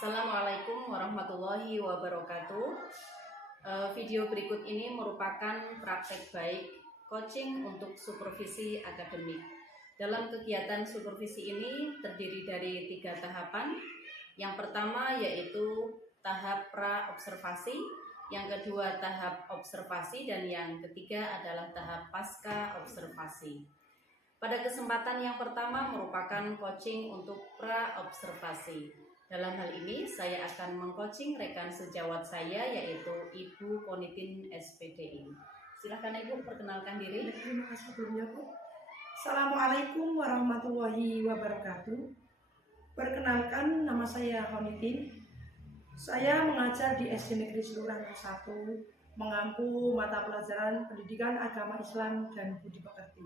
Assalamualaikum warahmatullahi wabarakatuh. Video berikut ini merupakan praktek baik coaching untuk supervisi akademik. Dalam kegiatan supervisi ini terdiri dari 3 tahapan. Yang pertama yaitu tahap pra-observasi, yang kedua tahap observasi, dan yang ketiga adalah tahap pasca observasi. Pada kesempatan yang pertama merupakan coaching untuk pra-observasi. Dalam hal ini saya akan mengcoaching rekan sejawat saya yaitu Ibu Konitin SPDI. Silahkan Ibu perkenalkan diri. Terima kasih sebelumnya Bu. Assalamualaikum warahmatullahi wabarakatuh. Perkenalkan, nama saya Konitin. Saya mengajar di SD Negeri Seluruh 1, mengampu mata pelajaran Pendidikan Agama Islam dan Budi Pekerti.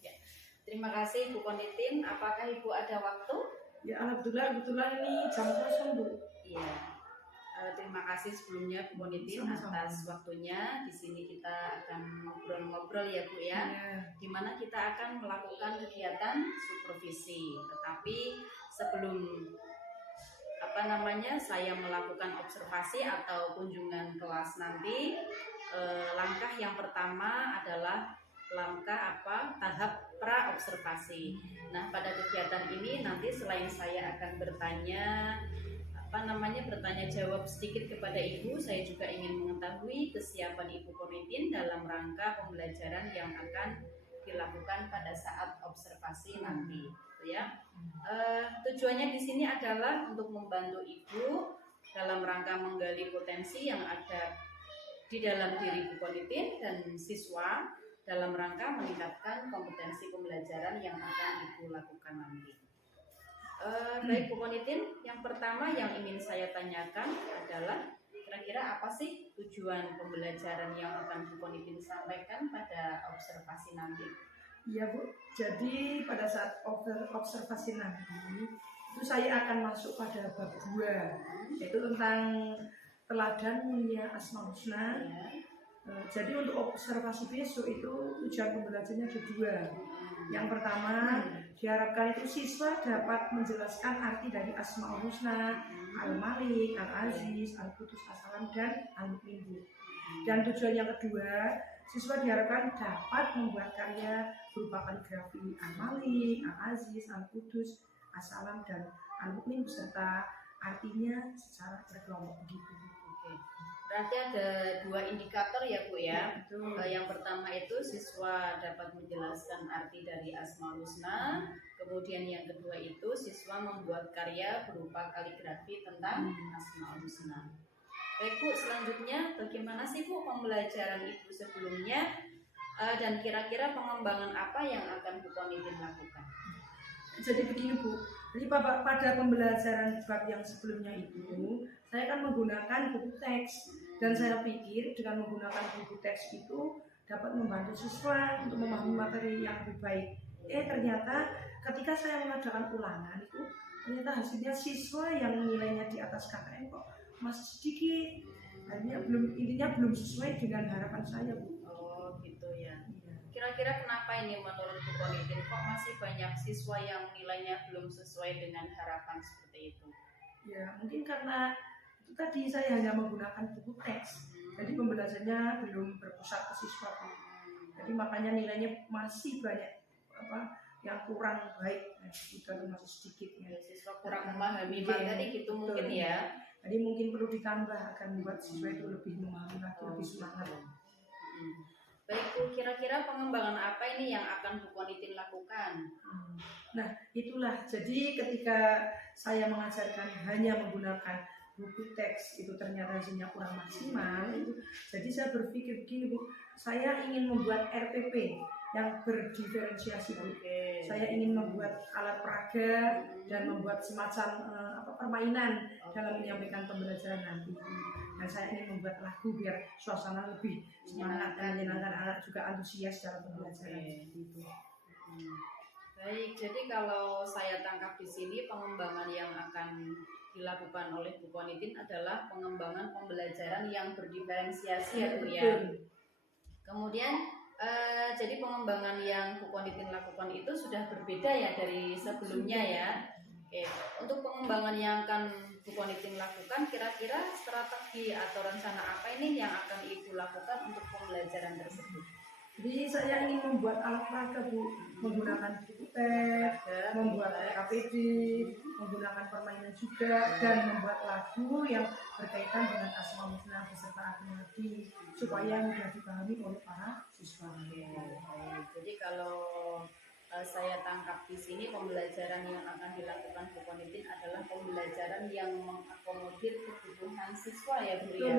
Ya, terima kasih Bu Konitin. Apakah Ibu ada waktu? Ya, alhamdulillah kebetulan ini jam kosong Bu. Iya. Terima kasih sebelumnya Bu Konitin atas waktunya. Di sini kita akan ngobrol-ngobrol ya Bu ya. Di mana kita akan melakukan kegiatan supervisi. Tetapi sebelum saya melakukan observasi atau kunjungan kelas nanti, langkah yang pertama adalah tahap pra-observasi. Nah, pada kegiatan ini nanti selain saya akan bertanya jawab sedikit kepada Ibu, saya juga ingin mengetahui kesiapan Ibu Konitin dalam rangka pembelajaran yang akan dilakukan pada saat observasi nanti, gitu ya. Tujuannya di sini adalah untuk membantu Ibu dalam rangka menggali potensi yang ada di dalam diri Bu Konitin dan siswa dalam rangka meningkatkan kompetensi pembelajaran yang akan Ibu lakukan nanti. Baik Bu Konitin, yang pertama yang ingin saya tanyakan adalah kira-kira apa sih tujuan pembelajaran yang akan Bu Konitin sampaikan pada observasi nanti? Iya Bu, jadi pada saat observasi nanti itu saya akan masuk pada bab 2, yaitu tentang teladan mulia Asmaul Husna. Jadi untuk observasi besok itu tujuan pembelajarannya ada 2. Yang pertama, diharapkan itu siswa dapat menjelaskan arti dari Asmaul Husna, Al-Malik, Al-Aziz, Al-Qudus, As-Salam, dan Al-Mu'min. Dan tujuan yang kedua, siswa diharapkan dapat membuat karya berupa kaligrafi Al-Malik, Al-Aziz, Al-Qudus, As-Salam, dan Al-Mu'min beserta artinya secara berkelompok begitu. Berarti ada 2 indikator ya Bu ya. Yang pertama itu siswa dapat menjelaskan arti dari Asmaul Husna. Kemudian yang kedua itu siswa membuat karya berupa kaligrafi tentang Asmaul Husna. Baik Bu, selanjutnya bagaimana sih Bu pembelajaran Ibu sebelumnya dan kira-kira pengembangan apa yang akan Bu Konitin lakukan? Jadi begini Bu, jadi pada pembelajaran bab yang sebelumnya itu saya akan menggunakan buku teks, dan saya pikir dengan menggunakan buku teks itu dapat membantu siswa untuk memahami materi yang lebih baik. Ternyata ketika saya mengadakan ulangan itu ternyata hasilnya siswa yang nilainya di atas KKM kok masih sedikit, intinya belum sesuai dengan harapan saya Bu. Oh gitu ya. Kira-kira kenapa ini menurut Bu Konitin kok masih banyak siswa yang nilainya belum sesuai dengan harapan seperti itu? Ya mungkin karena itu tadi saya hanya menggunakan buku teks, jadi pembelajarannya belum berpusat ke siswa. Jadi makanya nilainya masih banyak yang kurang baik, itu masih sedikit ya. Siswa kurang memahami materi gitu mungkin ya. Jadi mungkin perlu ditambah agar membuat siswa itu lebih memahami lagi, lebih semangat. Baik Bu, kira-kira pengembangan apa ini yang akan Bu Konitin lakukan? Nah itulah, jadi ketika saya mengajarkan hanya menggunakan buku teks itu ternyata hasilnya kurang maksimal itu. Jadi saya berpikir begini Bu, saya ingin membuat RPP yang berdiferensiasi Bu. Saya ingin membuat alat peraga dan membuat semacam permainan dalam menyampaikan pembelajaran nanti. Dan saya ingin membuat lagu biar suasana lebih semangat dan menyenangkan, anak juga antusias dalam pembelajaran itu. Baik, jadi kalau saya tangkap di sini pengembangan yang akan dilakukan oleh Bu Konitin adalah pengembangan pembelajaran yang berdiferensiasi ya Bu ya. Kemudian jadi pengembangan yang Bu Konitin lakukan itu sudah berbeda ya dari sebelumnya ya. Oke, untuk pengembangan yang akan Bu Ponitin lakukan, kira-kira strategi atau rencana apa ini yang akan Ibu lakukan untuk pembelajaran tersebut? Jadi saya ingin membuat alat peraga Bu, menggunakan buku teks, membuat KPD, menggunakan permainan juga, dan membuat lagu yang berkaitan dengan Asmaul Husna beserta arti supaya mudah dipahami oleh para siswa. Jadi kalau saya tangkap di sini, pembelajaran yang akan dilakukan Bu Ponitin adalah pembelajaran yang mengakomodir kebutuhan siswa ya Bu ya.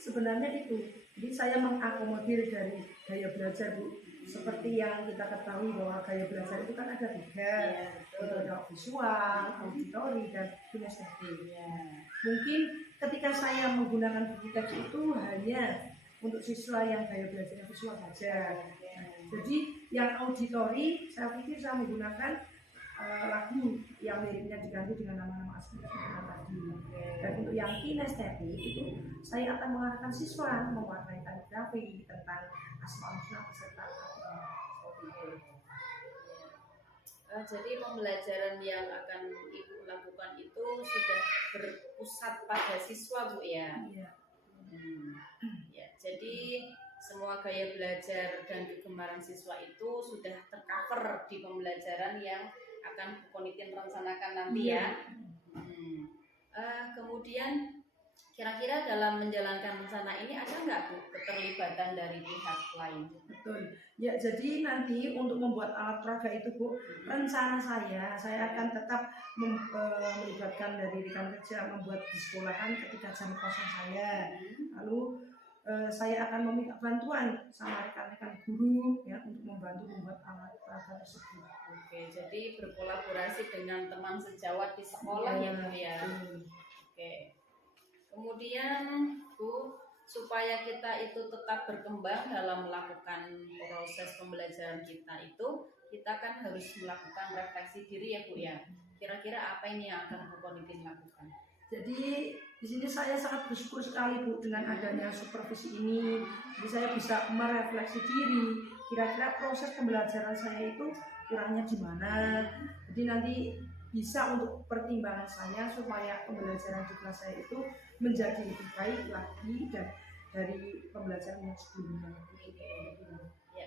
Sebenarnya itu, jadi saya mengakomodir dari gaya belajar Bu. Seperti yang kita ketahui bahwa gaya belajar itu kan ada 3, ada visual, auditori, dan kinestetik. Mungkin ketika saya menggunakan buku teks itu hanya untuk siswa yang gaya belajarnya visual saja. Jadi yang auditori saya pikir saya menggunakan lagu yang liriknya diganti dengan nama-nama asli tadi. Dan untuk yang kinestetik itu saya akan mengarahkan siswa mewarnai kaligrafi tentang Asmaul Husna beserta jadi pembelajaran yang akan Ibu lakukan itu sudah berpusat pada siswa Bu ya. Ya, jadi semua gaya belajar dan kegemaran siswa itu sudah tercover di pembelajaran yang akan Bu Ponitin rencanakan nanti ya. Kemudian kira-kira dalam menjalankan rencana ini ada nggak Bu keterlibatan dari pihak lain? Betul. Ya, jadi nanti untuk membuat alat peraga itu Bu, rencana saya akan tetap melibatkan dari rekan kerja membuat di sekolahan ketika jam kosong saya. Lalu saya akan meminta bantuan sama rekan-rekan guru ya untuk membantu membuat alat peraga tersebut. Oke, jadi berkolaborasi dengan teman sejawat di sekolah ya Bu ya. Oke. Kemudian Bu, supaya kita itu tetap berkembang dalam melakukan proses pembelajaran kita itu, kita kan harus melakukan refleksi diri ya Bu ya. Kira-kira apa ini yang akan Bu Ponitin lakukan? Jadi di sini saya sangat bersyukur sekali Bu dengan adanya supervisi ini. Jadi saya bisa merefleksi diri. Kira-kira proses pembelajaran saya itu kurangnya di mana. Jadi nanti bisa untuk pertimbangan saya supaya pembelajaran di kelas saya itu menjadi lebih baik lagi dan dari pembelajaran yang sebelumnya. Ya,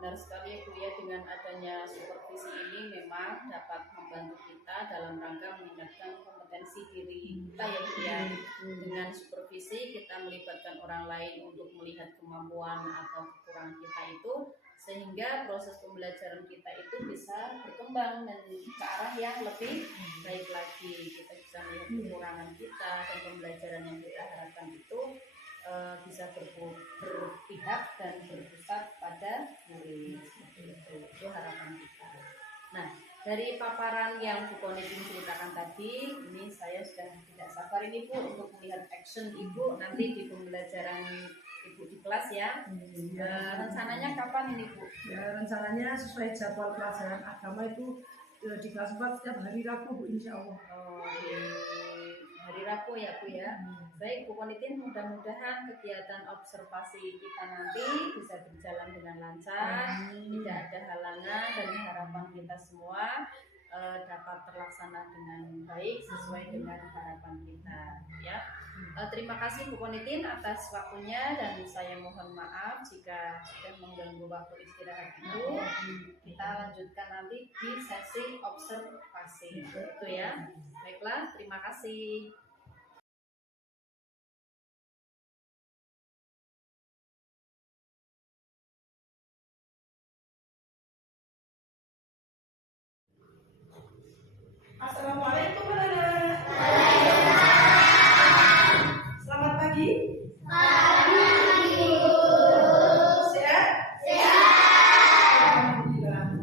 benar sekali ya Bu ya, dengan adanya supervisi ini memang dapat membantu kita dalam rangka meningkatkan kompetensi diri kita ya Bu ya. Dengan supervisi kita melibatkan orang lain untuk melihat kemampuan atau kekurangan kita itu, sehingga proses pembelajaran kita itu bisa berkembang dan ke arah yang lebih baik lagi. Kita bisa melihat kekurangan kita dan pembelajaran yang kita harapkan itu bisa berpihak dan berpusat pada murid. Itu harapan kita. Nah, dari paparan yang Bu Ponitin ceritakan tadi, ini saya sudah tidak sabar ini Bu untuk melihat action Ibu nanti di pembelajaran Ibu di kelas ya. Rencananya kapan ini Bu? Ya, rencananya sesuai jadwal pelajaran agama itu di kelas 4 setiap hari Rabu Bu, insya Allah. Hari Rabu ya Bu ya. Baik Bu Ponitin, mudah-mudahan kegiatan observasi kita nanti bisa berjalan dengan lancar, tidak ada halangan, dan harapan kita semua dapat terlaksana dengan baik sesuai dengan harapan kita ya. Terima kasih Bu Ponitin atas waktunya, dan saya mohon maaf jika sudah mengganggu waktu istirahat Ibu. Kita lanjutkan nanti di sesi observasi itu ya. Baiklah, terima kasih. Assalamualaikum anak-anak. Selamat pagi. Sehat? Alhamdulillah.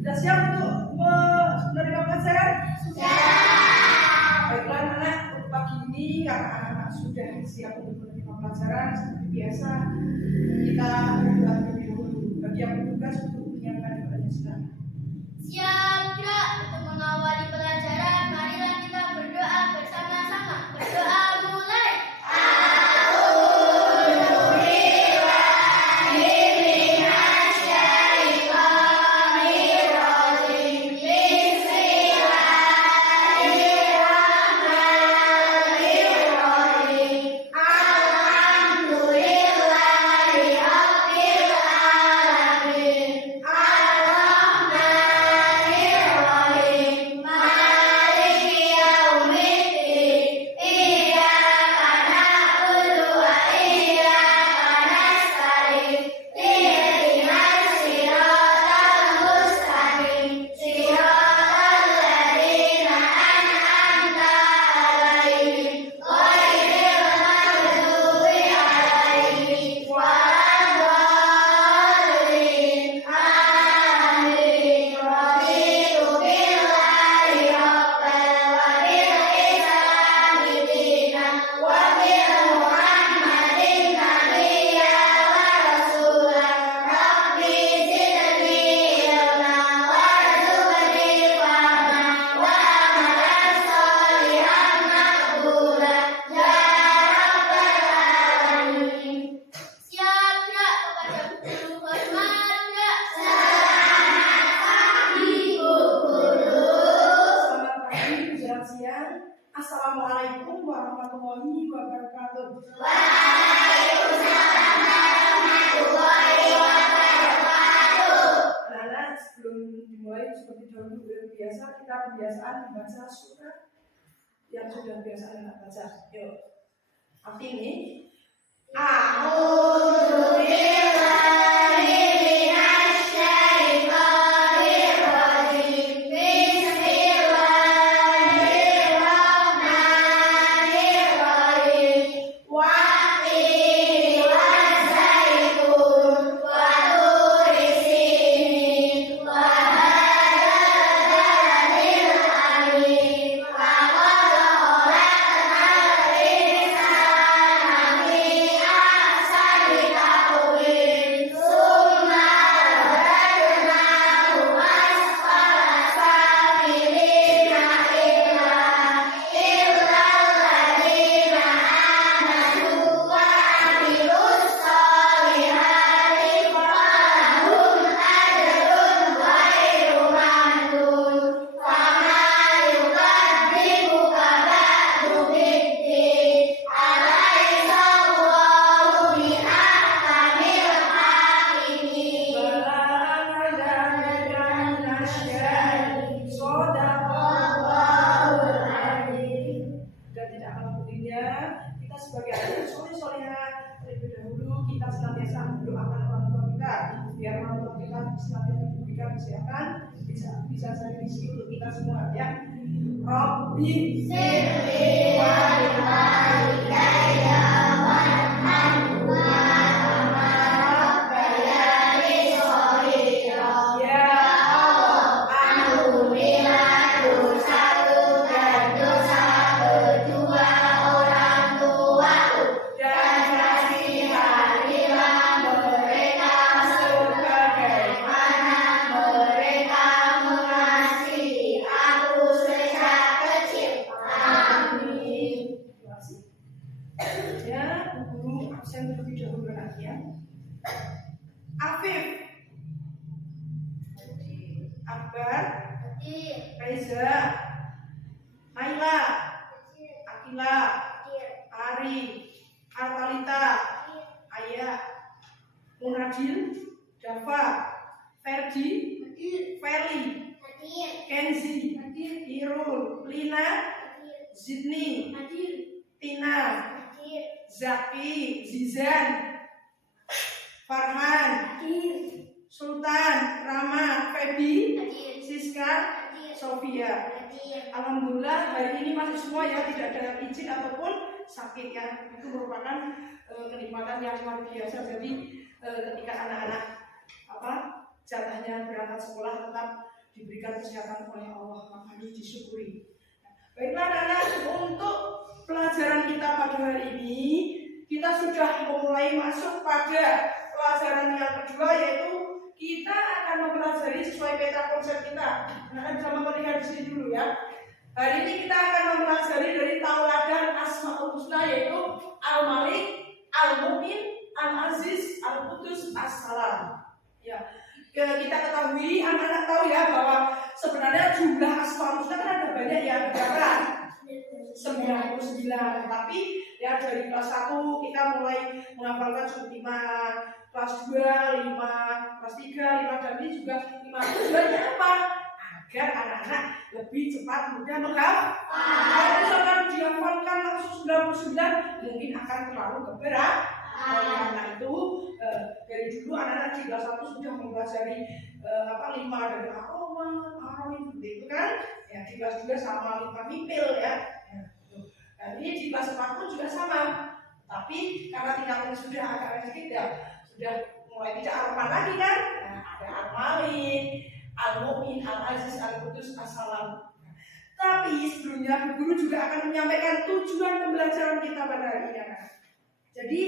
Sudah siap untuk menerima pelajaran? Baiklah anak-anak, untuk pagi ini karena anak-anak sudah siap untuk menerima pelajaran seperti biasa, kita berdoa terlebih dahulu. Bagi yang bertugas untuk menyiapkan ibadahnya sekarang. Siap, Kak. Untuk mengawali pelajaran, marilah kita berdoa bersama-sama. Berdoa mulai. Bismillahirrahmanirrahim. selamat siang. Assalamualaikum warahmatullahi wabarakatuh. Waalaikumsalam warahmatullahi wabarakatuh. Anak-anak, sebelum dimulai seperti dahulu biasa kita kebiasaan membaca surat yang sudah biasa anak baca. Yuk, arti ini. A'udzu billahi minasy syaithanir rajim. Bismillahirrahmanirrahim. Waqti wazaitun wa turi sinin wa hadzal baladil amin. Laqad khalaqnal insana fi ahsani taqwim. Summa radadnahu asfala safilina illa alladziina amanu wa 'amilus shalihati falahum ajrun ghairu mamnun. Fama yukadzibuka ba'du biddin. Alaysa Allahu biahkamil hakimin. Dan tidak kalah pentingnya kita sebagai anak soleh-solehah terlebih dahulu kita senantiasa mendoakan orang tua kita biar orang tua kita senantiasa diberikan kesehatan, bisa jadi rezeki untuk kita semua ya. Rabbi Sirli wal walidayya warhamhuma kama rabbayani shaghira. ya Ampunilah dosaku dan dosa kedua orang tuaku, dan kasihanilah mereka sebagaimana mereka mengasihi aku sejak kecil. Amin. Terima kasih. Ya, guru absen terlebih dahulu ya. Afif, Akbar, Reza, Naila, Akila, Ari, Artalita, Ayah, Munadil, Dava, Ferdi, Feli, Kenzi, Irul, Lina, Zidni, Tina, Zaki, Zizan, Farhan, Sultan, Rama, Febi, Siska, Sofia. Alhamdulillah hari ini masih semua ya, tidak ada izin ataupun sakit ya. Itu merupakan kenikmatan yang luar biasa. Jadi ketika anak-anak jatahnya berangkat sekolah tetap diberikan kesehatan oleh Allah, maka harus disyukuri. Baiklah anak-anak, untuk pelajaran kita pada hari ini kita sudah memulai masuk pada pelajaran yang kedua, yaitu kita akan mempelajari sesuai peta konsep kita. Nah, bisa melihat di sini dulu ya. Hari ini kita akan mempelajari dari tauladan Asmaul Husna, yaitu Al-Malik, Al-Mu'min, Al-Aziz, Al-Qudus, As-Salam. Ya, kita ketahui, anak-anak tahu ya bahwa sebenarnya jumlah Asmaul Husna kan ada banyak ya, berapa? 99. Tapi ya dari kelas 1 kita mulai menghafalkan surat 5, kelas 2 5, kelas 3 5, dan ini juga 5. Tujuannya apa? Agar anak-anak lebih cepat mudah menghafal. Kalau misalkan dihafalkan langsung 99 mungkin akan terlalu berat. Karena itu dari dulu anak-anak di kelas 1 sudah mempelajari 5 dari Ar-Rahman, itu kan? Ya di kelas 2 sama 5 mipil ya. Dan ini di kelas 4 pun juga sama. Tapi karena tingkatannya sudah agak sedikit ya, sudah mulai tidak Ar-Rahman lagi kan? Nah, ada Al-Malik, Al-Mu'min, Al-Aziz, Al-Qudus, As-Salam. Tapi sebelumnya guru juga akan menyampaikan tujuan pembelajaran kita pada hari ini. Jadi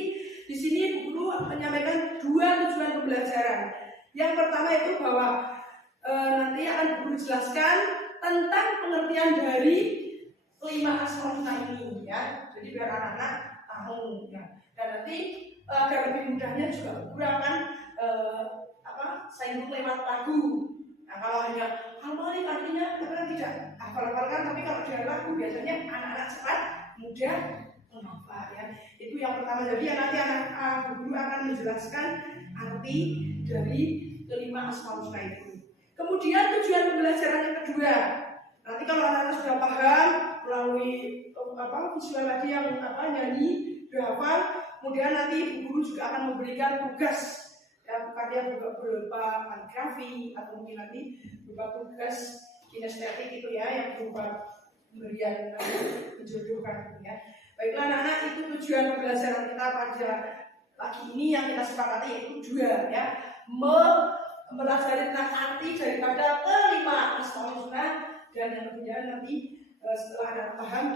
di sini guru menyampaikan 2 tujuan pembelajaran. Yang pertama itu bahwa nanti akan guru jelaskan tentang pengertian dari 5 Asmaul Husna ini ya. Jadi biar anak-anak tahu ya. Dan nanti agar lebih mudahnya juga guru akan singgung lewat lagu. Nah, kalau hanya Al-Malik artinya karena tidak hafal-hafalkan, tapi kalau dia lagu biasanya anak-anak cepat, mudah menghafal ya. Itu yang pertama. Jadi ya nanti guru akan menjelaskan arti dari kelima Asmaul Husna itu. Kemudian tujuan pembelajaran yang kedua. Nanti kalau anak-anak sudah paham melalui visual tadi yang nyanyi, sudah hafal, kemudian nanti guru juga akan memberikan tugas ya, bukan dia berupa kaligrafi atau mungkin nanti berupa tugas kinestetik itu ya, yang berupa pemberian menjodohkan ya. Baiklah anak-anak, itu tujuan pembelajaran kita pada pagi ini yang kita sepakati yaitu dua ya, mempelajari tentang arti daripada kelima Asmaul Husna, dan yang ketiga nanti setelah anak paham,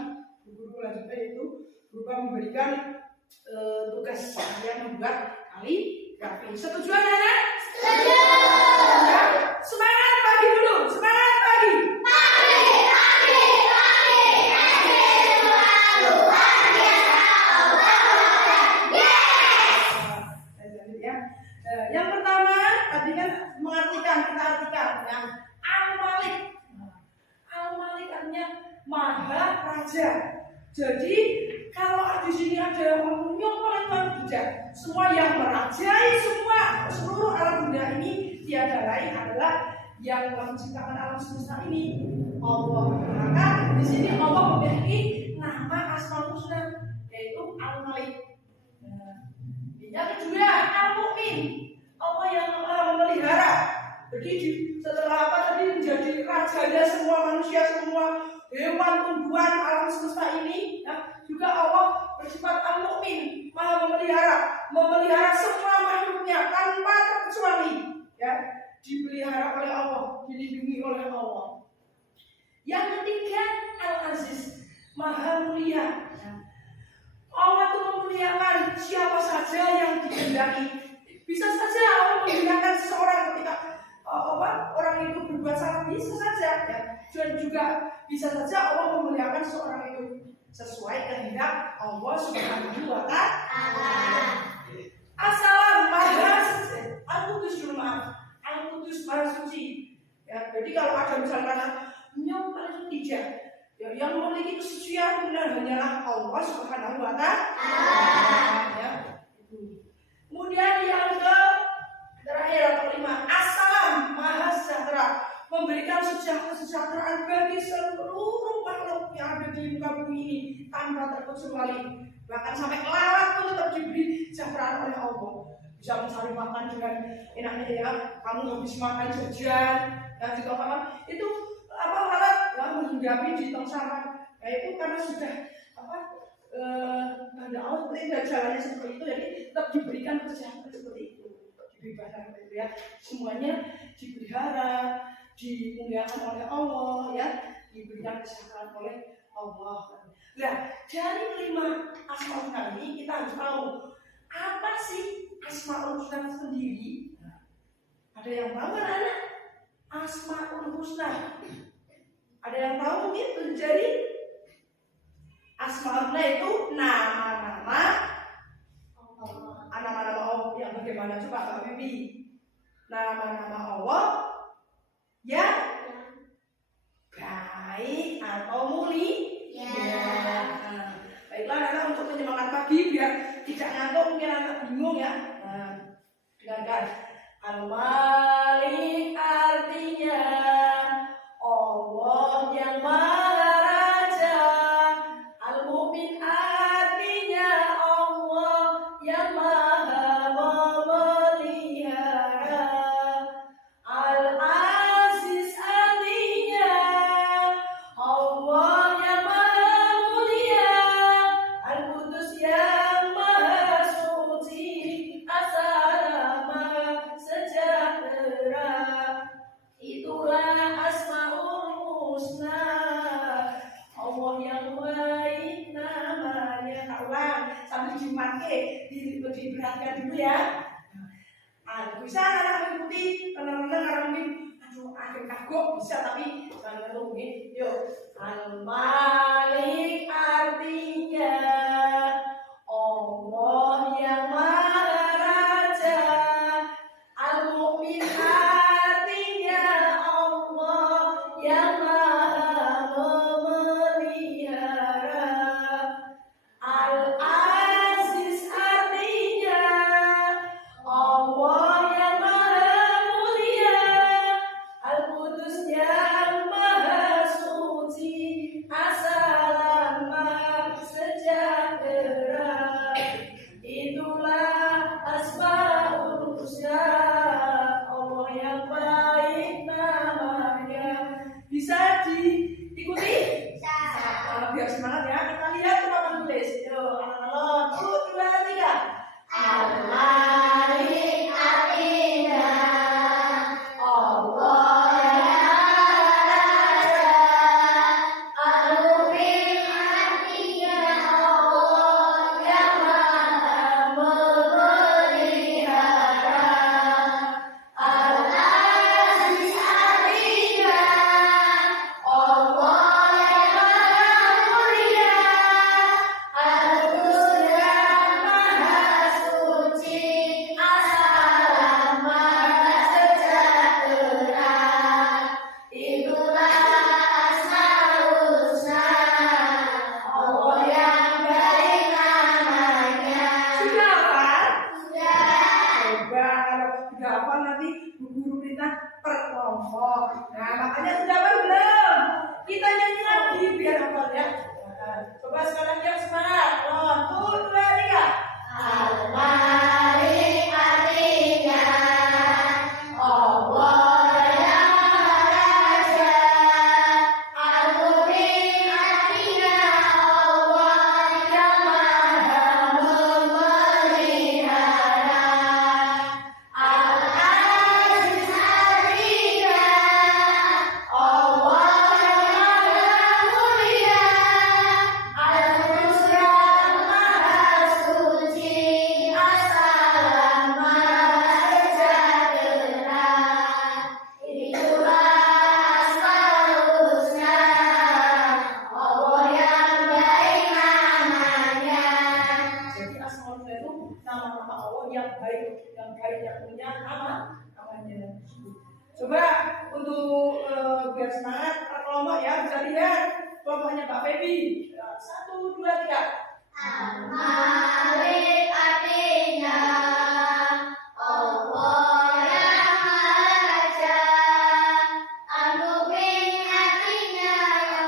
guru lanjutnya yaitu berupa memberikan tugas yang membuat kaligrafi. Setuju anak-anak? Setuju. Ya, semangat pagi dulu, semangat pagi. Yang pertama tadi kan kita artikan yang Al-Malik. Al-Malik artinya Maha Raja. Jadi kalau di sini ada yang paling bijak, semua yang merajai seluruh alam dunia ini tiada lain adalah yang telah menciptakan alam semesta ini, Allah. Maka di sini Allah memiliki nama Asmaul Husna yaitu Al-Malik. Yang kedua Al-Mu'min, Allah yang memelihara. Jadi setelah tadi menjadi rajanya semua manusia, semua hewan, tumbuhan, alam semesta ini ya, juga Allah bersifat Al-Mu'min, Maha memelihara semua makhluknya tanpa terkecuali ya, dipelihara oleh Allah, dilindungi oleh Allah. Yang ketiga Al-Aziz, Maha mulia ya. Allah itu memuliakan siapa saja yang dikehendaki. Bisa saja Allah memuliakan seseorang ketika orang itu berbuat salah, bisa saja ya. Dan juga bisa saja Allah memuliakan seseorang itu sesuai kehendak Allah Subhanahu wa Ta'ala. Assalam Maha Al-Qudus, Al-Qudus Maha Suci. Ya, jadi kalau ada misalnya yang paling tidak ya, yang memiliki kesucian benar hanyalah Allah Subhanahu wa Ta'ala. Ya. Kemudian yang terakhir atau kelima, Assalam Maha Sejahtera, memberikan kesejahteraan bagi seluruh makhluk yang ada di muka bumi ini tanpa terkecuali. Bahkan sampai lalat pun tetap diberi kesejahteraan oleh Allah. Bisa mencari makan dengan enaknya ya, kamu habis makan jajan dan juga makan itu lalat menghinggapi di tong sampah. Nah itu karena sudah tanda Allah seperti itu, jalannya seperti itu, jadi tetap diberikan kesehatan seperti itu, dibebaskan itu ya, semuanya dipelihara, dimuliakan oleh Allah ya, diberikan kesehatan oleh Allah. Nah dari kelima Asmaul Husna ini kita harus tahu apa sih Asmaul Husna sendiri. Ada yang tahu kan anak? Asmaul Husna ada yang tahu mungkin? Jadi Asmaul Husna itu nama-nama Allah yang bagaimana, coba Kak Bibi? Nama-nama Allah yang baik atau mulia. Baiklah anak, untuk penyemangat pagi biar tidak ngantuk, mungkin anak bingung ya. Dengarkan. Al-Malik artinya Allah yang Maha Raja. Al-Mu'min artinya Allah yang Maha memelihara. Al-Aziz artinya Allah yang Maha mulia. Al-Qudus yang Maha suci. As-Salam Maha sejahtera. Itulah Asmaul Husna, Allah yang baik namanya. Tak ulang sambil dipakai, diperhatikan dulu ya. Bisa anak mengikuti tenang-tenang karena mungkin akhir kagok bisa, tapi jangan mungkin. Yuk, Al-Malik artinya Allah yang Maha Raja. Al-Mu'min artinya Allah yang Maha sudah belum? Kita nyanyi lagi biar hafal ya. Coba sekarang yang semangat. 1, 2, 3. Al-Malik artinya Allah yang Maha Raja. Al-Mu'min artinya Allah yang Maha memelihara. Al-Aziz artinya Allah yang Maha mulia. Al-Qudus yang Maha suci. As-Salam Maha sejahtera. Itulah Asmaul Husna, Allah yang baik namanya. Jadi Asmaul Husna itu nama-nama Allah yang baik, yang punya namanya. Coba untuk biar semangat kelompok ya, bisa lihat kelompoknya Mbak Feby. 1, 2, 3. Al-Malik artinya Allah yang Maha Raja. Al-Mu'min artinya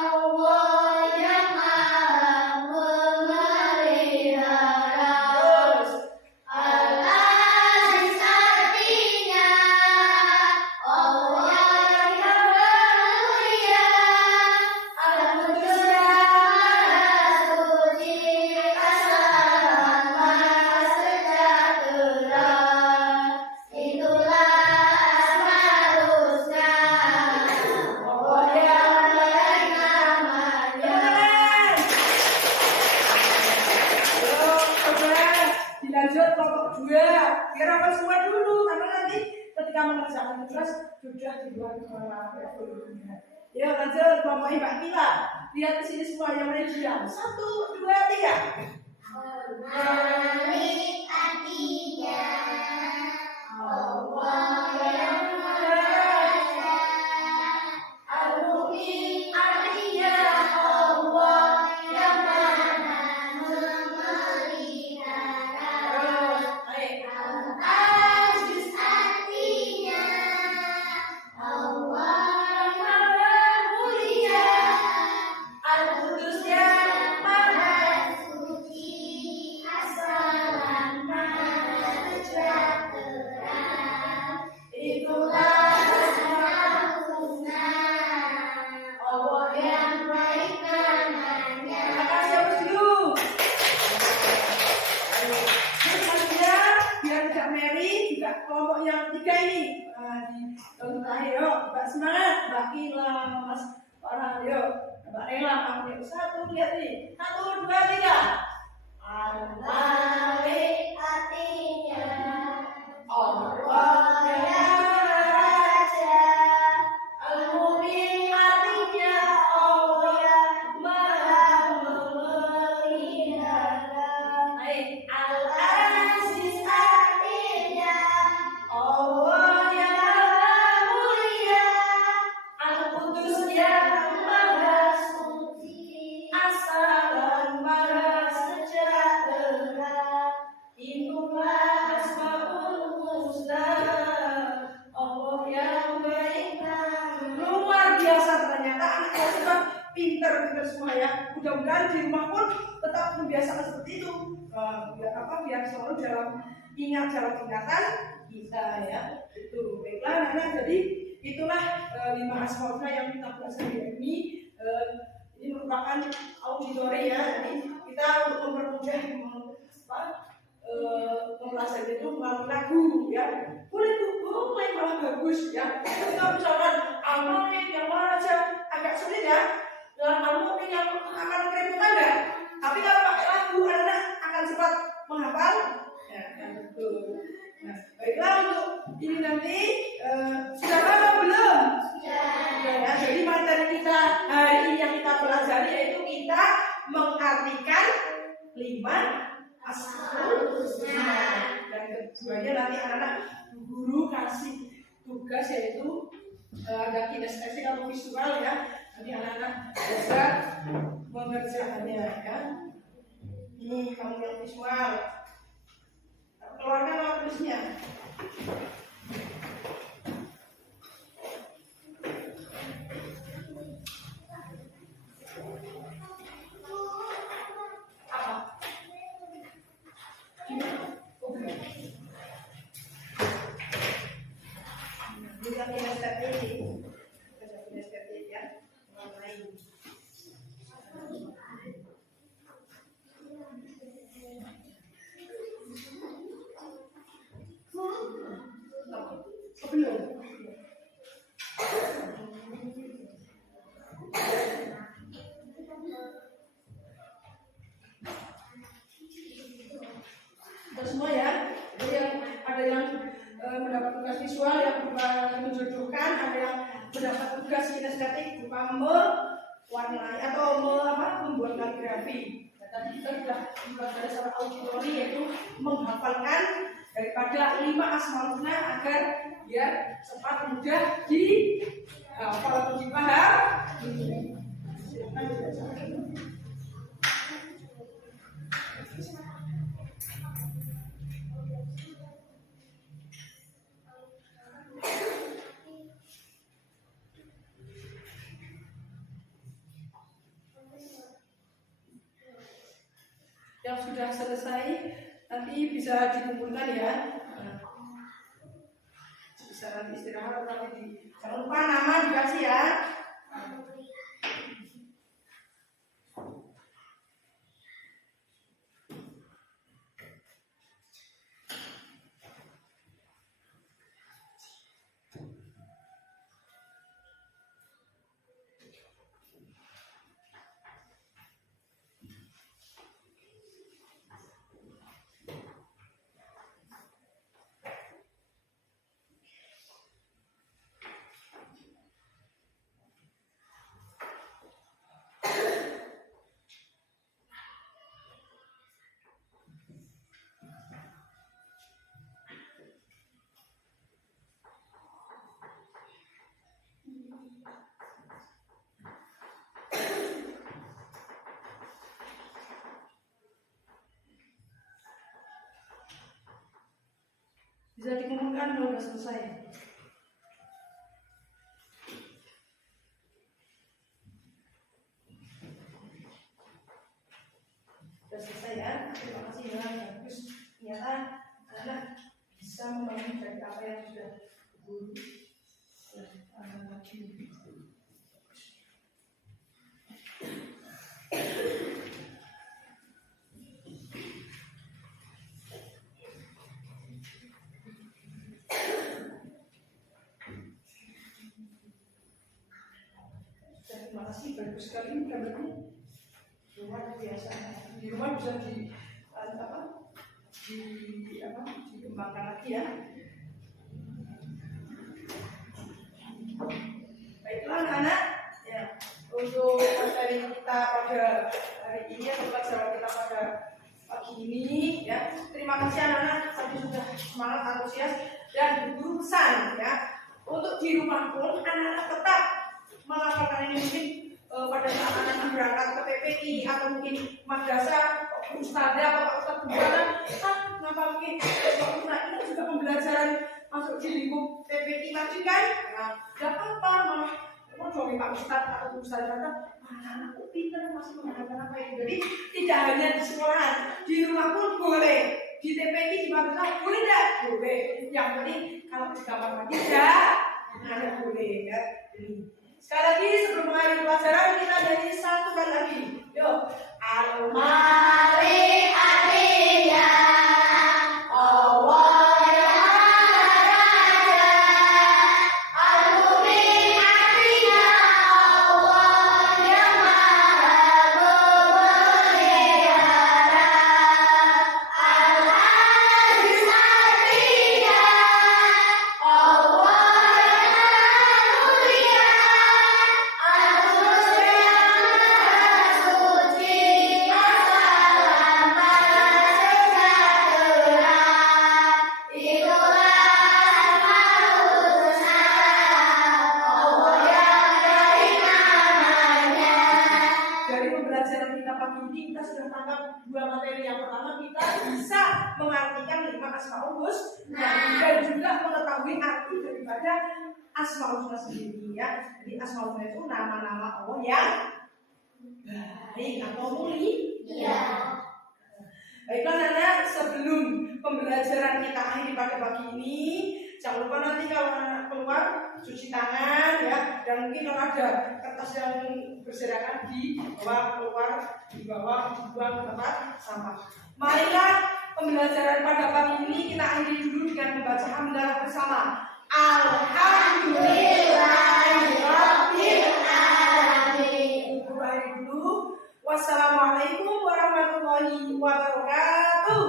Allah yang Maha memelihara. Terus Al-Aziz artinya Allah yang Maha mulia. Al-Qudus yang Maha suci. As-Salam Maha sejahtera. Itulah Asmaul Husna, Allah yang baik namanya. Coba dilanjut kelompok 2. Biar apa semua dulu karena nanti ketika mengerjakan tugas sudah di luar kepala. Ya lanjut kelompoknya Mbak Mila. Lihat ke sini semua yang regian. 1, 2, 3. Al-Malik artinya Allah yang Maha Raja. Al-Mu'min artinya Allah yang Maha memelihara. Terus naik. Al-Aziz artinya Allah yang Maha mulia. Al-Qudus yang Maha suci. As-Salam Maha sejahtera. Itulah Asmaul Husna, Allah yang baik namanya. Makasih apa dulu? Terus selanjutnya biar tidak Mary juga kelompok yang 3 ini. Di tahun terakhir yuk, Mbak semangat, Mbak Ila, Mas Farhan, yuk. Mbak Ella, kamu yuk. 1, lihat nih. 1, 2, 3. Al-Malik artinya Allah yang Maha Raja. Al-Mu'min artinya Allah yang Maha memelihara. Naik. Al-Aziz artinya Allah yang Maha mulia. Al-Qudus yang Maha suci. As-Salam Maha sejahtera. Itulah Asmaul Husna, Allah yang baik namanya. Luar biasa ternyata anak-anak sudah pinter semua ya. Mudah-mudahan di rumah pun tetap membiasakan seperti itu. Biar selalu ingat dalam ingatan kita ya. Itu baiklah anak. Jadi itulah 5 asmaul husna yang kita belajar hari ini. Ini merupakan auditori ya. Jadi kita untuk mempermudah mempelajari itu melalui lagu ya. Boleh boleh malah bagus ya. Kalau misalkan Al-Mu'min yang mana aja agak sulit ya. Dan Al-Mu'min yang akan kerepotan ya. Tapi kalau pakai lagu anak akan cepat menghafal. Ya, betul. Nah, baiklah untuk ini nanti sudah lama belum? Ya, jadi materi kita hari ini yang kita pelajari yaitu kita mengartikan 5 Asmaul Husna. Dan keduanya nanti anak-anak guru kasih tugas yaitu ada kinestetik atau visual ya. Nanti anak-anak bisa mengerjakannya ya. Ini kamu yang visual. Keluarkan alat tulisnya. semua ya. Jadi yang ada yang mendapat tugas visual yang berupa menjodohkan, ada yang mendapat tugas kinestetik berupa mewarnai atau membuat kaligrafi. Nah, tadi kita sudah mempelajari secara auditori yaitu menghafalkan daripada 5 asmaul husna agar biar cepat mudah dihafal atau dipaham. Silakan dibacakan. Yang sudah selesai nanti bisa dikumpulkan ya. Bisa nanti istirahat atau nanti jangan lupa nama dikasih ya. Bisa dikumpulkan kalau sudah selesai. Sudah selesai ya. Terima kasih ya. Bagus. Ternyata anak bisa membangun dari apa yang sudah guru. Terima kasih, bagus sekali gambarnya. Luar biasa. Di rumah bisa dikembangkan lagi ya. Baiklah anak-anak, ya untuk materi kita pada hari ini atau pelajaran kita pada pagi ini ya. Terima kasih anak-anak tadi sudah semangat antusias dan berurusan ya. Untuk di rumah pun anak-anak tetap melakukan ini mungkin pada saat anak berangkat ke PPI atau mungkin madrasah ustadzah atau pak ustadz gimana kenapa mungkin ini juga pembelajaran masuk di lingkup PPI lagi kan? Nah, gak apa-apa malah mau coba pak ustadz atau ustadzah anak-anakku pintar masih menggunakan apa itu. Jadi tidak hanya di sekolah, di rumah pun boleh, di TPI di madrasah boleh tidak? Boleh. Yang penting kalau di kamar mandi ada boleh ya. Sekali lagi sebelum mengakhiri pelajaran kita nyanyi satu kali lagi. Yuk, Mari Adia Allah yang Raja Al-Mumin Adia Allah yang Maha Memelihara Al-Aziz Adia Allah yang mulia Al-Mulia suci assalam sejahtera itulah asmaul husna Allah yang dari namanya. Dari pembelajaran kita pagi ini kita sudah tangkap 2 materi. Yang pertama kita bisa mengartikan 5 asmaul husna dan juga mengetahui arti daripada asmaul husna sendiri ya. Jadi asmaul husna itu nama-nama Allah yang baik atau mulia. Baiklah anak, sebelum pembelajaran kita akhiri pada pagi ini, jangan lupa nanti kalau anak keluar cuci tangan ya, dan mungkin kalau ada kertas yang berserakan di bawah dibuang ke tempat sampah. Marilah pembelajaran pada pagi ini kita akhiri dulu dengan membaca hamdalah bersama. Alhamdulillahirabbil alamin. Akhiri dulu. Wassalamualaikum warahmatullahi wabarakatuh.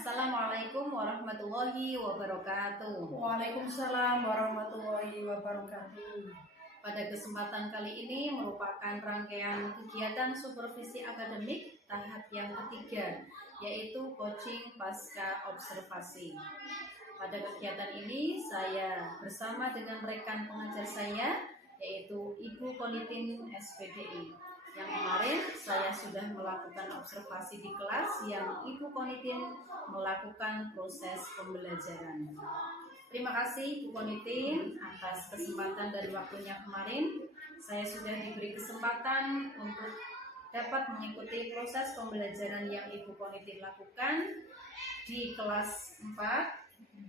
Assalamualaikum warahmatullahi wabarakatuh. Waalaikumsalam warahmatullahi wabarakatuh. Pada kesempatan kali ini merupakan rangkaian kegiatan supervisi akademik tahap yang ketiga, yaitu coaching pasca observasi. Pada kegiatan ini saya bersama dengan rekan pengajar saya, yaitu Ibu Konitin SPDI. Yang kemarin saya sudah melakukan observasi di kelas yang Ibu Konitin melakukan proses pembelajaran. Terima kasih Bu Konitin atas kesempatan dan waktunya kemarin. Saya sudah diberi kesempatan untuk dapat mengikuti proses pembelajaran yang Ibu Konitin lakukan di kelas 4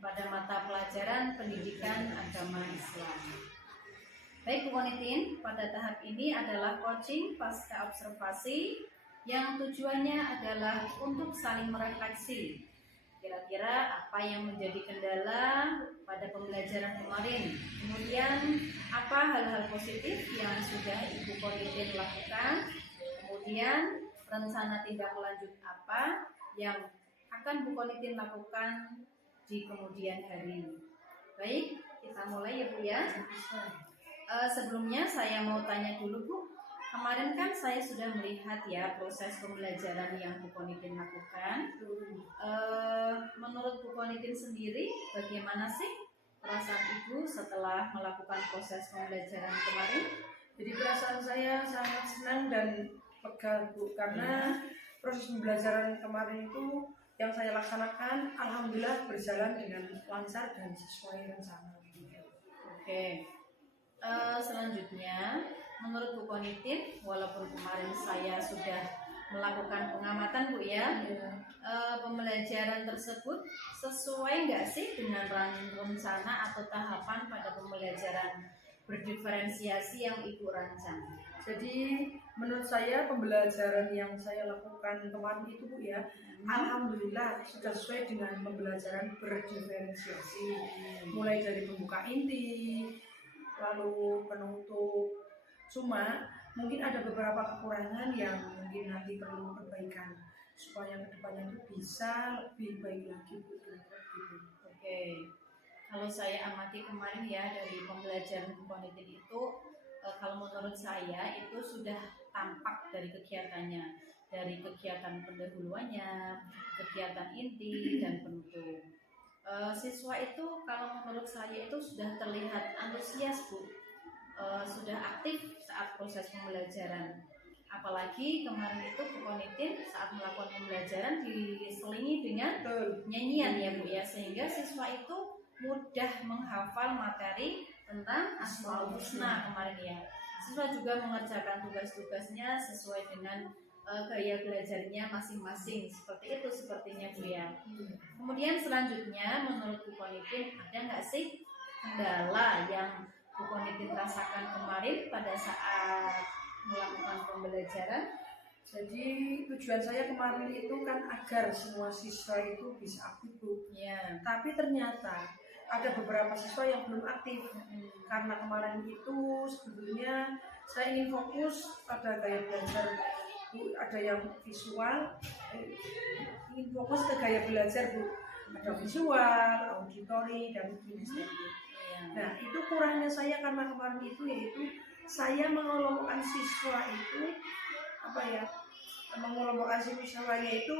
pada mata pelajaran Pendidikan Agama Islam. Baik Bu Konitin, pada tahap ini adalah coaching pasca observasi yang tujuannya adalah untuk saling merefleksi. Kira-kira apa yang menjadi kendala pada pembelajaran kemarin? Kemudian apa hal-hal positif yang sudah Ibu Konitin lakukan? Kemudian rencana tindak lanjut apa yang akan Bu Konitin lakukan di kemudian hari? Baik, kita mulai ya Bu ya. Sebelumnya saya mau tanya dulu Bu, kemarin kan saya sudah melihat ya proses pembelajaran yang Bu Konitin lakukan. Menurut Bu Konitin sendiri, bagaimana sih perasaan Ibu setelah melakukan proses pembelajaran kemarin? Jadi perasaan saya sangat senang dan lega Bu, karena proses pembelajaran kemarin itu yang saya laksanakan alhamdulillah berjalan dengan lancar dan sesuai rencana. Oke. Selanjutnya, menurut Bu Konitin, walaupun kemarin saya sudah melakukan pengamatan Bu ya, pembelajaran tersebut sesuai nggak sih dengan rencana atau tahapan pada pembelajaran berdiferensiasi yang Ibu rancang? Jadi menurut saya pembelajaran yang saya lakukan kemarin itu Bu ya, alhamdulillah sudah sesuai dengan pembelajaran berdiferensiasi, mulai dari pembuka inti, lalu penutup. Cuma mungkin ada beberapa kekurangan yang mungkin nanti perlu perbaikan supaya kedepannya itu bisa lebih baik lagi Bu. Oke, kalau saya amati kemarin ya dari pembelajaran Bu Konitin itu, kalau menurut saya itu sudah tampak dari kegiatannya, dari kegiatan pendahuluannya, kegiatan inti dan penutup. Siswa itu kalau menurut saya itu sudah terlihat antusias Bu, sudah aktif saat proses pembelajaran. Apalagi kemarin itu Bu Konitin saat melakukan pembelajaran diselingi dengan nyanyian ya Bu ya, sehingga siswa itu mudah menghafal materi tentang Asmaul Husna kemarin ya. Siswa juga mengerjakan tugas-tugasnya sesuai dengan gaya belajarnya masing-masing. Seperti itu sepertinya Bu ya. Kemudian selanjutnya menurut Bu Konitin ada nggak sih kendala yang Bu Konitin rasakan kemarin pada saat melakukan pembelajaran? Jadi tujuan saya kemarin itu kan agar semua siswa itu bisa aktif Bu. Ya. Tapi ternyata ada beberapa siswa yang belum aktif. Karena kemarin itu sebetulnya saya ingin fokus pada gaya belajar Bu, ada yang visual, ingin fokus ke gaya belajar Bu. Ada visual, auditori, dan kinestetik. Nah itu kurangnya saya karena kemarin itu yaitu saya mengelompokkan siswa itu mengelompokkan siswanya itu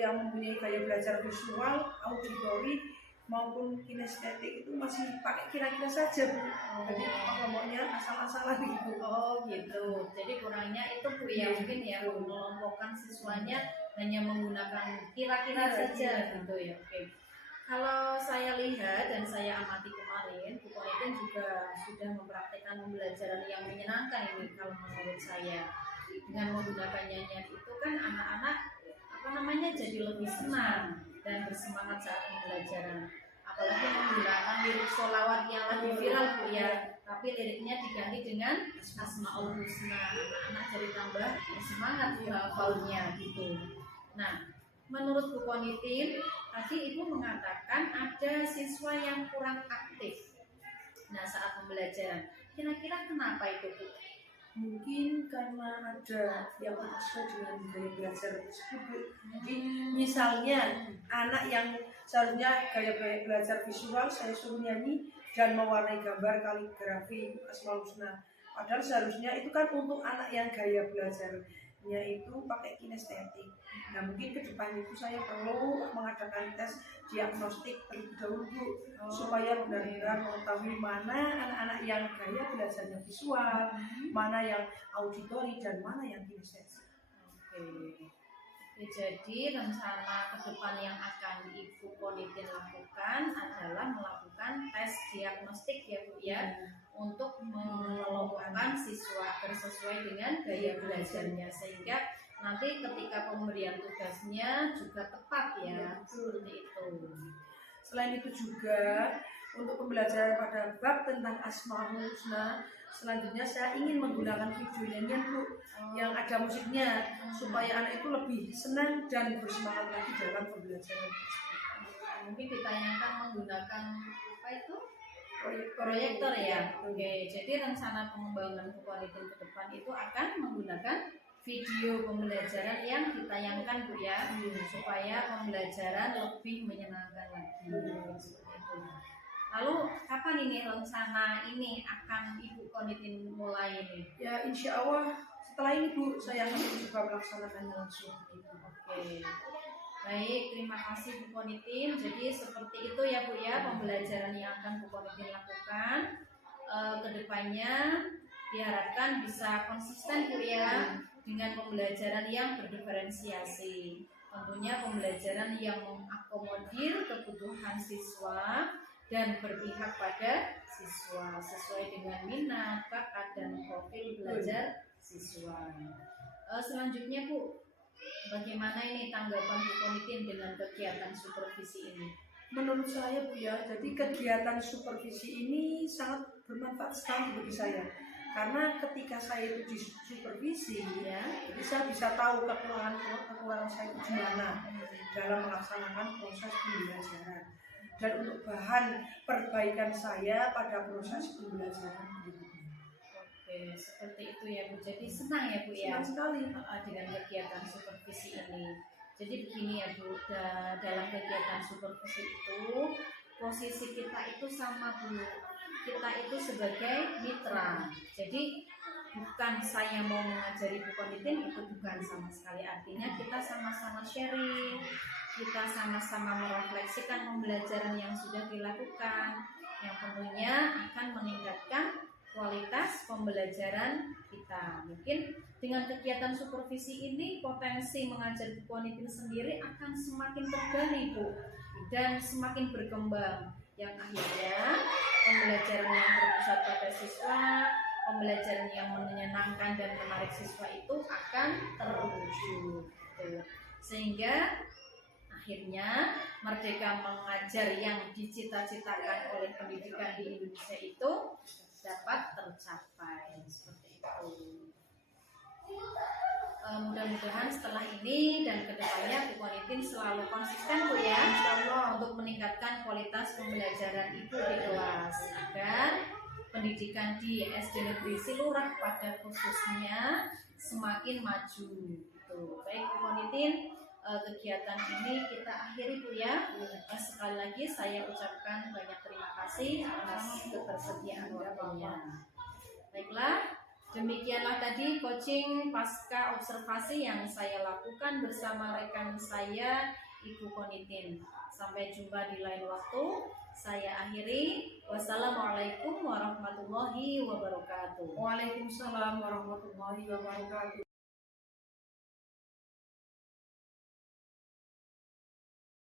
yang mempunyai gaya belajar visual, auditori maupun kinestetik itu masih pakai kira-kira saja Bu. Jadi kelompoknya asal-asalan gitu. Oh gitu. Jadi kurangnya itu Bu ya, mungkin ya mengelompokkan siswanya hanya menggunakan kira-kira saja gitu ya. Oke. Kalau saya lihat dan saya amati kemarin, Bu Konitin juga sudah mempraktikkan pembelajaran yang menyenangkan ini kalau menurut saya. Dengan menggunakan nyanyian itu kan anak-anak jadi lebih senang dan bersemangat saat pembelajaran. Apalagi menggunakan lirik sholawat yang lagi viral Bu ya, tapi liriknya diganti dengan Asmaul Husna. Anak-anak jadi tambah bersemangat menghafalnya gitu. Nah, menurut Bu Konitin, tadi Ibu mengatakan ada siswa yang kurang aktif. Nah, saat pembelajaran, kira-kira kenapa itu Bu? Mungkin karena ada yang tidak sesuai dengan gaya belajar tersebut, Bu. Jadi misalnya anak yang seharusnya gaya belajar visual saya suruh nyanyi dan mewarnai gambar kaligrafi Asmaul Husna. Padahal seharusnya itu kan untuk anak yang gaya belajarnya itu pakai kinestetik. Nah mungkin ke depan itu saya perlu mengadakan tes diagnostik terlebih dahulu, Bu, supaya benar-benar mengetahui mana anak-anak yang gaya belajarnya visual, mana yang auditori, dan mana yang kinestetik. Oke. Oke, jadi rencana ke depan yang akan Ibu Ponitin lakukan adalah melakukan tes diagnostik ya Bu ya, untuk mengelompokkan siswa bersesuai dengan gaya belajarnya, sehingga nanti ketika pemberian tugasnya juga tepat ya, seperti itu. Selain itu juga untuk pembelajaran pada bab tentang Asmaul Husna, selanjutnya saya ingin menggunakan video nyanyian, Bu, yang ada musiknya, supaya anak itu lebih senang dan bersemangat lagi dalam pembelajaran. Mungkin ditayangkan menggunakan apa itu? Proyektor Proyektor ya. Oke. Oke, jadi rencana pengembangan Bu Ponitin ke depan itu akan menggunakan video pembelajaran yang ditayangkan Bu ya, supaya pembelajaran lebih menyenangkan lagi. Seperti itu. Lalu kapan ini rencana ini akan Ibu Ponitin mulai ini? Ya insya Allah setelah ini, Bu, saya akan coba melaksanakannya langsung. Oke. Baik, terima kasih Bu Ponitin. Jadi seperti itu ya Bu ya, pembelajaran yang akan Bu Ponitin lakukan kedepannya diharapkan bisa konsisten Bu ya, dengan pembelajaran yang berdiferensiasi. Tentunya pembelajaran yang mengakomodir kebutuhan siswa dan berpihak pada siswa sesuai dengan minat, bakat, dan profil belajar siswa. Selanjutnya Bu, bagaimana ini tanggapan Bu Ponitin dengan kegiatan supervisi ini? Menurut saya, Bu ya, jadi kegiatan supervisi ini sangat bermanfaat sekali bagi saya. Karena ketika saya itu disupervisi, Ya. jadi saya bisa tahu kekurangan saya itu di mana dalam melaksanakan proses pembelajaran. Dan untuk bahan perbaikan saya pada proses pembelajaran berikutnya. Oke, seperti itu ya Bu. Jadi senang ya Bu ya, Senang sekali. dengan kegiatan supervisi ini. Jadi begini ya Bu, dalam kegiatan supervisi itu posisi kita itu sama Bu. Kita itu sebagai mitra. Jadi bukan saya mau mengajari Bu Ponitin, itu bukan sama sekali. Artinya kita sama-sama sharing, kita sama-sama merefleksikan pembelajaran yang sudah dilakukan, yang tentunya akan meningkatkan kualitas pembelajaran kita. Mungkin dengan kegiatan supervisi ini potensi mengajar Bu Ponitin sendiri akan semakin tergali Bu, dan semakin berkembang, yang akhirnya pembelajaran yang berpusat pada siswa, pembelajaran yang menyenangkan dan menarik siswa itu akan terwujud. Sehingga akhirnya merdeka mengajar yang dicita-citakan oleh pendidikan di Indonesia itu dapat tercapai. Seperti itu. Mudah-mudahan setelah ini dan kedepannya Bu Ponitin selalu konsisten Bu ya, untuk meningkatkan kualitas pembelajaran Ibu di kelas, agar pendidikan di SD Negeri Silurah pada khususnya semakin maju. Baik Bu Ponitin, kegiatan ini kita akhiri Bu ya. Sekali lagi saya ucapkan banyak terima kasih atas ketersediaan waktunya. Baiklah, demikianlah tadi coaching pasca observasi yang saya lakukan bersama rekan saya Ibu Ponitin. Sampai jumpa di lain waktu. Saya akhiri. Wassalamualaikum warahmatullahi wabarakatuh. Waalaikumsalam warahmatullahi wabarakatuh.